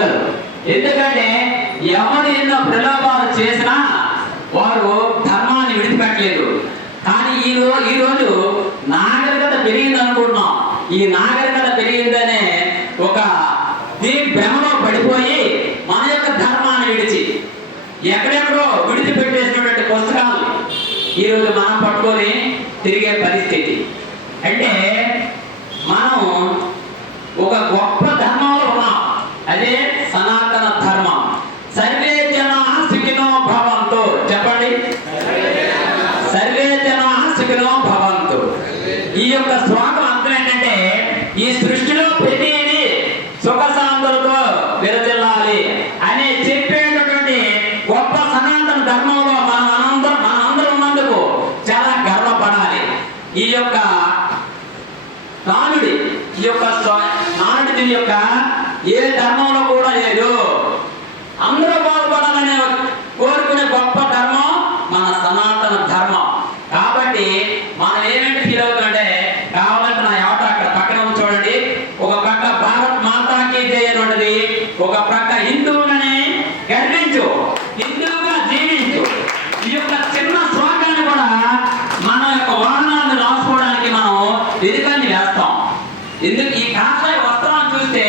భక్తులు ఎందుకంటే ఎవరు ఎన్నో ప్రలోభాలు చేసినా వారు ధర్మాన్ని విడిచిపెట్టలేదు. కానీ ఈ రోజు ఈ రోజు నాగరికత పెరిగింది అనుకుంటున్నాం ఈ నాగరికత పెరిగిందనే ఒక దీని భ్రమలో పడిపోయి మన యొక్క ధర్మాన్ని విడిచి ఎక్కడెక్కడో విడిచిపెట్టేసినటువంటి పుస్తకాలు ఈరోజు మనం పట్టుకొని తిరిగే పరిస్థితి. అంటే మనం ఒక గొప్ప ధర్మంలో ఉన్నాం అదే సనాతన ధర్మం సర్వే జన సుఖినో భవంతు చెప్పండి సర్వే జన సుఖినో భవంతు. ఈ యొక్క శ్లోకం అర్థం ఏంటంటే ఈ సృష్టిలో ప్రతిది సుఖ శాంతులతో విరజిల్లాలి అని చెప్పేటటువంటి గొప్ప సనాతన ధర్మంలో మనం అందరం మన అందరం ఉన్నందుకు చాలా గర్వపడాలి. ఈ యొక్క నానుడి ఈ యొక్క నానుడి యొక్క ఏ ధర్మంలో కూడా లేదు. అందరూ బాగుపడాలనే కోరుకునే గొప్ప ధర్మం. కాబట్టి మనం ఏమేమి ఫీల్ అవుతుందంటే కావాలంటే నా యావట అక్కడ పక్కన చూడండి ఒక పక్క భారత్ మాతాకి చేయనున్నది ఒక పక్క హిందువులని గర్వించు హిందువుగా జీవించు. ఈ యొక్క చిన్న శ్లోకాన్ని కూడా మన యొక్క వాహనాన్ని రాసుకోవడానికి మనం ఎదుకని వేస్తాం. ఎందుకు? ఈ కాషాయ వస్త్రాన్ని చూస్తే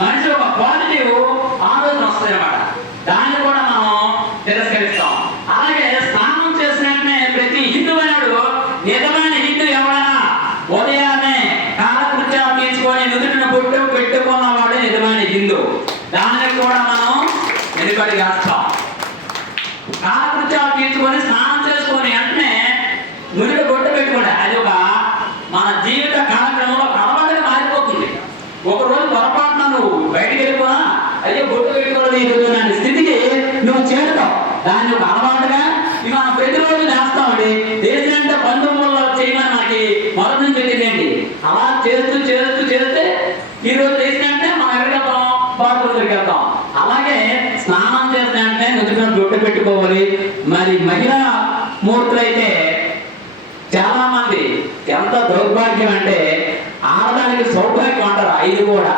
మనిషి ఒక పాజిటివ్ ఆలోచన వస్తుంది అనమాట దాన్ని కూడా మనం తిరస్కరిస్తాం అలాగే స్నానం చేసిన వెంటనే ప్రతి హిందూ అయినాడు నిజమైన హిందూ ఎవరైనా ఉదయాన్నే కాలకృత్యాలు తీసుకొని నుదుటిన బొట్టు పెట్టుకున్నవాడు నిజమైన హిందూ. దానికి కూడా మనం వెనుకడి కాస్తాం. కాలకృత్యాలు తీసుకొని స్నానం చేసుకొని వెంటనే నుదుట బొట్టు పెట్టుకోండి. అది ఒక మన జీవిత కాలక్రమంలో అలవాటుగా మారిపోతుంది. ఒక రోజు పొరపాటున నువ్వు బయటికి వెళ్ళిపోనా? అయ్యో బొట్టు పెట్టుకోవడం అనే స్థితికి నువ్వు చేరుతావు. దాన్ని ఒక అలవాటుగా ఇవి మనం ప్రతిరోజు చేస్తామండి దేశం అంటే చేయమని మనకి మొదటి నుంచి తెలియండి అలా చేస్తూ చేస్తూ చేస్తే ఈ రోజు చేసినంటే మనం ఎక్కడికి వెళ్తాం బాత్రూమ్ దగ్గరికి వెళ్తాం అలాగే స్నానం చేసినంటే జుట్టు పెట్టుకోవాలి మరి మహిళా మూర్తులైతే చాలా మంది ఎంత దౌర్భాగ్యం అంటే ఆడదానికి సౌభాగ్యం అంటారు ఐదు కూడా.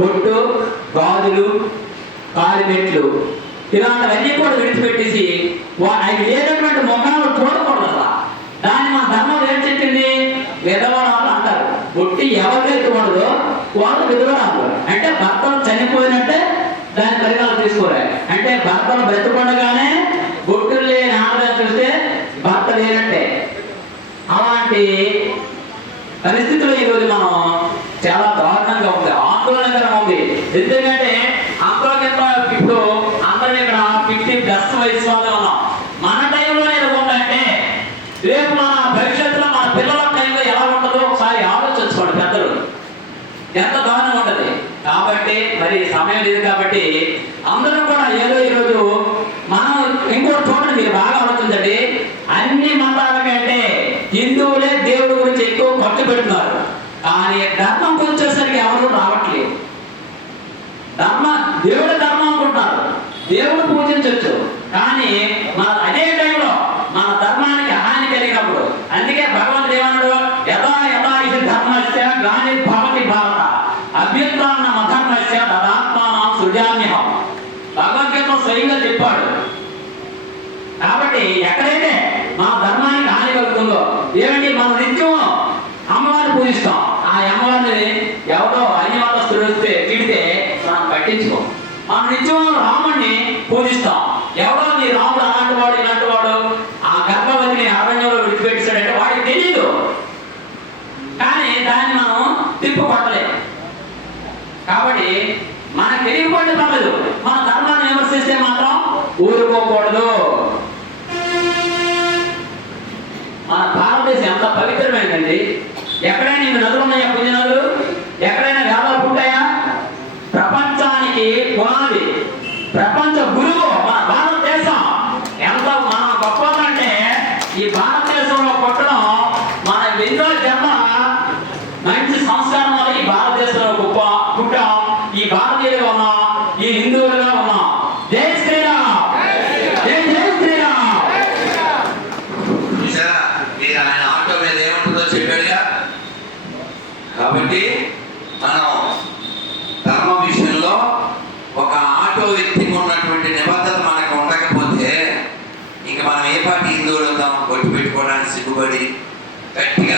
బొట్టు గాజులు కాలిమెట్లు ఇలాంటివన్నీ కూడా విడిచిపెట్టేసి వా- అవి లేనటువంటి ముఖాలు చూడకూడదు అలా దాన్ని మా ధర్మం ఏం చెప్పింది? విధవరాలు అంటారు. బొట్టి ఎవరికైతే ఉండదో వాళ్ళు భర్తలు బ్రతుకుండగానే గుట్టులు లేని ఆడదాన్ని చూస్తే భర్త లేనట్టే. అలాంటి పరిస్థితులు ఈరోజు మనం చాలా దారుణంగా ఉంది ఆందోళనకరంగా ఉంది. ఎందుకంటే అందరూ ఇప్పుడు అందరం ఇక్కడ ఫిఫ్టీ ప్లస్ వయసు ఉన్నాం. మన టైంలో ఎలా రేపు మన భవిష్యత్తులో మన పిల్లల టైంలో ఎలా ఉంటుందో ఒకసారి ఆలోచించుకోండి పెద్దలు. ఎంత దారుణం కాబట్టి మరి సమయం లేదు కాబట్టి అందరూ కూడా ఏదో ఈరోజు మనం ఇంకో చూడండి మీరు బాగా అవుతుందండి అన్ని మతాల కంటే హిందువులే దేవుడి గురించి ఎక్కువ ఖర్చు పెడుతున్నారు. కానీ ధర్మం వచ్చేసరికి ఎవరు రావట్లేదు. ధర్మ దేవుడి ధర్మం అనుకుంటున్నారు. దేవుడు పూజించవచ్చు కానీ మన అదే టైంలో మన ధర్మానికి హాని కలిగినప్పుడు అందుకే భగవంతుడు ఏమన్నాడు? యథా యథా ఇది ధర్మస్య గాని భవతి మధర్మస్య తదాత్మానం సృజామ్యహం. భగవద్గీత స్వయంగా చెప్పాడు. కాబట్టి ఎక్కడైతే మా ధర్మానికి హాని కలుగుతుందో ఏమండి మనం నిత్యం అమ్మవారిని పూజిస్తాం. ఆ అమ్మవారిని ఎవరో అన్యవాదస్తులు వస్తే తిడితే మనం పట్టించుకోం. మనం నిత్యం రాముడిని పూజిస్తాం. ఎవరో నీ రాముడు అలాంటి వాడు ఇలాంటి వాడు ఆ గర్భవతిని అరణ్యంలో విడిచిపెట్టాడంటే వాడికి తెలియదు కానీ దాన్ని మనం తిప్పు కొట్టలేము కాబట్టి మన తెలియకుండా తప్పదు మన ధర్మాన్ని విమర్శిస్తే మాత్రం ఊరుకోకూడదు. మన భారతదేశం ఎంత పవిత్రమైనదండి ఎక్కడైనా ఇవి నదులు ఉన్నాయా పుణ్యనదులు ఎక్కడైనా వేదాలు పుట్టాయా ప్రపంచానికి పునాది ప్రపంచ గురువు రైతుకు ఉన్నటువంటి నిబద్ధత మనకు ఉండకపోతే ఇంక మనం ఏ పార్టీ హిందువులు అవుతాం కొట్టి పెట్టుకోవడానికి సిగ్గుపడి గట్టిగా